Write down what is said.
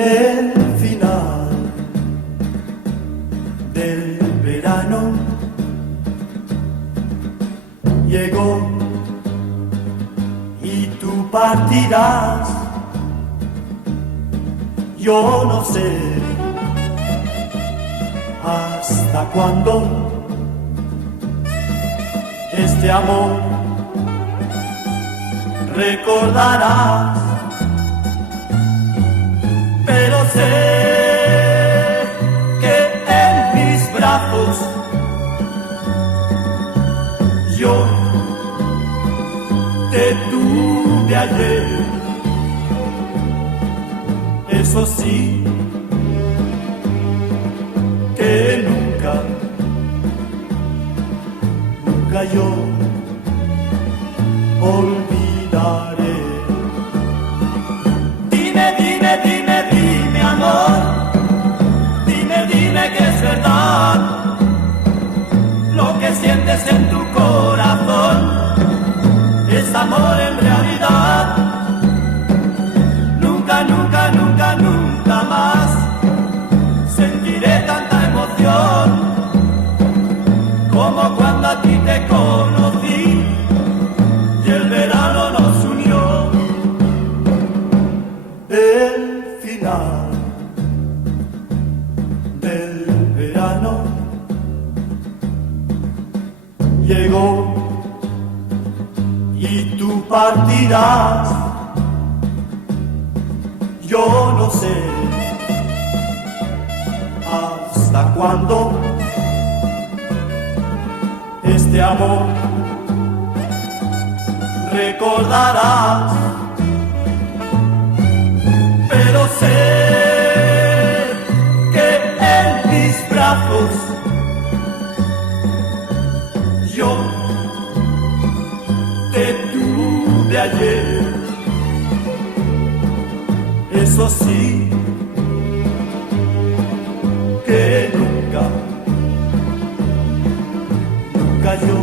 El final del verano llegó y tú partirás. Yo no sé hasta cuándo este amor recordarás, pero sé que en mis brazos yo te tuve ayer. Eso sí, que nunca yo olvidaré. Dime amor, dime que es verdad lo que sientes en tu corazón, es amor en realidad. Nunca más sentiré tanta emoción como cuando a ti te conocí y el verano nos unió. El final del verano llegó y tú partirás. Yo no sé hasta cuándo este amor recordarás, pero sé que en mis brazos yo te tuve ayer. Eso sí, que nunca yo